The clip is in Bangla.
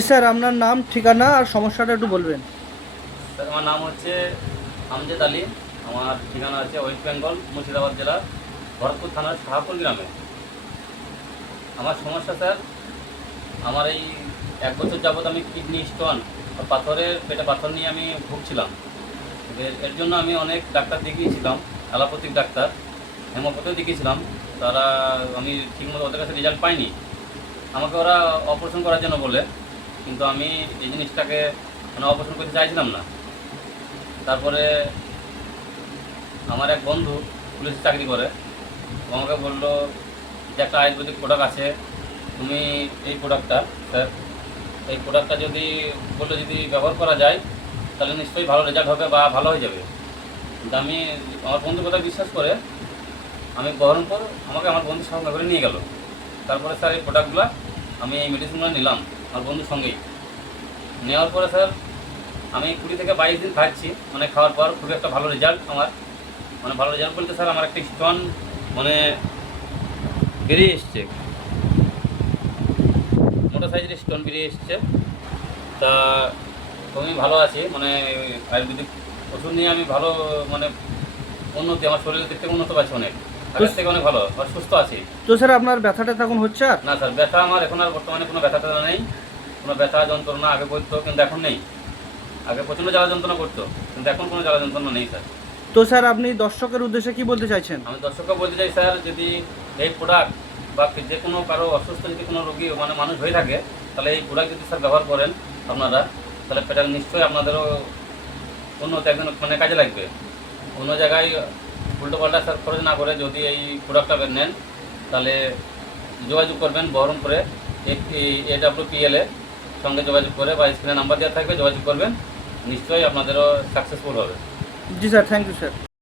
জি স্যার, আপনার নাম, ঠিকানা আর সমস্যাটা একটু বলবেন। স্যার আমার নাম হচ্ছে আমজেদ আলী। আমার ঠিকানা আছে ওয়েস্ট বেঙ্গল মুর্শিদাবাদ জেলার ভরতপুর থানার শাহপুর গ্রামে। আমার সমস্যা স্যার, আমার এই 1 বছর যাবৎ আমি কিডনি স্টোন আর পেটে পাথর নিয়ে আমি ভুগছিলাম। এর জন্য আমি অনেক ডাক্তার দেখিয়েছিলাম, অ্যালোপ্যাথিক ডাক্তার, হেমোপ্যাথিও দেখিয়েছিলাম। তারা আমি ঠিকমতো ওদের কাছে রেজাল্ট পাইনি। আমাকে ওরা অপারেশন করার জন্য বলে, কিন্তু আমি এই জিনিসটাকে অপারেশন করতে চাইছিলাম না। তারপরে আমার এক বন্ধু পুলিশে চাকরি করে, ও আমাকে বললো যে একটা আয়ুর্বেদিক প্রোডাক্ট আছে, তুমি এই প্রোডাক্টটা স্যার, এই প্রোডাক্টটা যদি ব্যবহার করা যায় তাহলে নিশ্চয়ই ভালো রেজাল্ট হবে বা ভালো হয়ে যাবে। কিন্তু আমি আমার বন্ধুর কথা বিশ্বাস করে আমি বহরমপুর, আমাকে আমার বন্ধুর সঙ্গে করে নিয়ে গেল। তারপরে স্যার এই প্রোডাক্টগুলো আমি এই মেডিসিনগুলো নিলাম আমার বন্ধুর সঙ্গেই। নেওয়ার পরে স্যার আমি 20 থেকে 22 দিন খাচ্ছি, খাওয়ার পর খুবই একটা ভালো রেজাল্ট আমার। ভালো রেজাল্ট বলতে স্যার আমার একটা স্টোন বেরিয়ে এসছে, মোটা সাইজের স্টোন বেরিয়ে এসছে। তা খুবই ভালো আছি, আয়ুর্বেদিক ওষুধ নিয়ে আমি ভালো উন্নতি, আমার শরীরের দিক থেকে উন্নত পাচ্ছি অনেক, আগের থেকে অনেক ভালো আর সুস্থ আছি। তো স্যার, আপনার ব্যথাটা তখন হচ্ছে আর? না স্যার, ব্যথা আমার এখন আর বর্তমানে কোনো ব্যথা ট্যাথা নেই। কোনো ব্যথা যন্ত্রণা আগে করতো কিন্তু এখন নেই। আগে প্রচণ্ড জ্বালা যন্ত্রণা করতো, কিন্তু এখন কোনো জ্বালা যন্ত্রণা নেই স্যার। তো স্যার, আপনি দর্শকের উদ্দেশ্যে কি বলতে চাইছেন? আমি দর্শককে বলতে চাই স্যার, যদি এই প্রোডাক্ট বা যে কোনো কারো অসুস্থ যদি কোনো রোগী মানুষ হয়ে থাকে, তাহলে এই প্রোডাক্ট যদি স্যার ব্যবহার করেন আপনারা, তাহলে সেটা নিশ্চয়ই আপনাদেরও উন্নত একদিন কাজে লাগবে। অন্য জায়গায় উল্টোপাল্টা স্যার খরচ না করে যদি এই প্রোডাক্টটা নেন, তাহলে যোগাযোগ করবেন বহরমপুরে AWPL এর সঙ্গে যোগাযোগ করে, বা স্ক্রিনে নাম্বার দেওয়া থাকবে, যোগাযোগ করবেন, নিশ্চয়ই আপনাদেরও সাকসেসফুল হবে। জি স্যার, থ্যাংক ইউ স্যার।